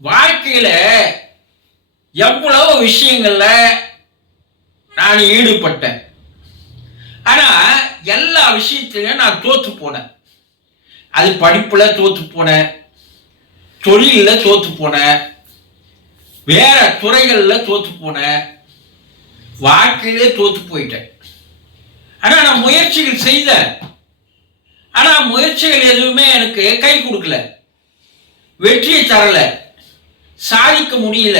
வாழ்க்கையில எவ்வளவு விஷயங்கள்ல நான் ஈடுபட்டேன். ஆனா எல்லா விஷயத்திலையும் நான் தோத்து போனேன். அது படிப்புல தோத்து போனேன், தொழில தோத்து போனேன், வேற துறைகள்ல தோத்து போனேன், வாழ்க்கையிலே தோத்து போயிட்டேன். ஆனா நான் முயற்சிகள் செய்தேன். ஆனா முயற்சிகள் எதுவுமே எனக்கு கை கொடுக்கல, வெற்றியை தரல, சாதிக்க முடியல.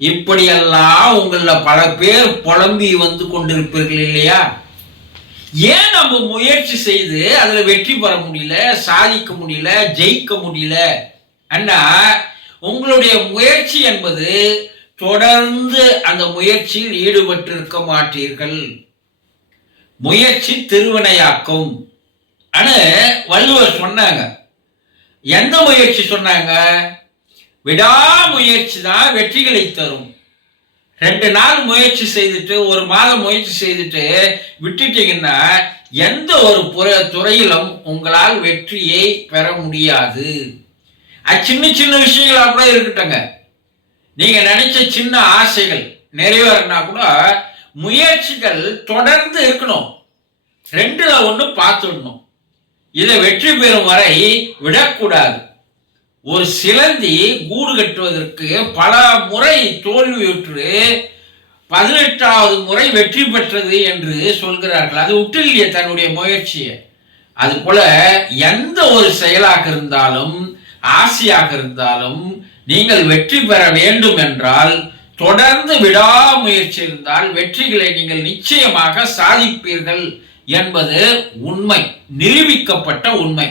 இப்படியெல்லாம் உங்கள பல பேர் புலம்பி வந்து கொண்டிருப்பீர்கள் இல்லையா? ஏன் நம்ம முயற்சி செய்து அதுல வெற்றி பெற முடியல, சாதிக்க முடியல, ஜெயிக்க முடியல? அண்ணா, உங்களுடைய முயற்சி என்பது தொடர்ந்து அந்த முயற்சியில் ஈடுபட்டிருக்க மாட்டீர்கள். முயற்சி திருவினையாக்கும் ஆனா வள்ளுவர் சொன்னாங்க. எந்த முயற்சி சொன்னாங்க? விடாமுயற்சி தான் வெற்றிகளை தரும். 2 நாள் முயற்சி செய்துட்டு, 1 மாதம் முயற்சி செய்துட்டு விட்டுட்டீங்கன்னா எந்த ஒரு துறையிலும் உங்களால் வெற்றியை பெற முடியாது. சின்ன சின்ன விஷயங்களா கூட இருக்கட்டுங்க. நீங்க நினைச்ச சின்ன ஆசைகள் நிறைவேறினா கூட முயற்சிகள் தொடர்ந்து இருக்கணும். 2ல 1 பார்த்துடணும். இதை வெற்றி பெறும் வரை விடக்கூடாது. ஒரு சிலந்தி கூடு கட்டுவதற்கு பல முறை தோல்வியுற்று 18வது முறை வெற்றி பெற்றது என்று சொல்கிறார்கள். அது விட்டுலையே தன்னுடைய முயற்சியை. அது போல எந்த ஒரு செயலாக இருந்தாலும், ஆசையாக இருந்தாலும், நீங்கள் வெற்றி பெற வேண்டும் என்றால் தொடர்ந்து விடாமுயற்சி இருந்தால் வெற்றிகளை நீங்கள் நிச்சயமாக சாதிப்பீர்கள் என்பது உண்மை, நிரூபிக்கப்பட்ட உண்மை.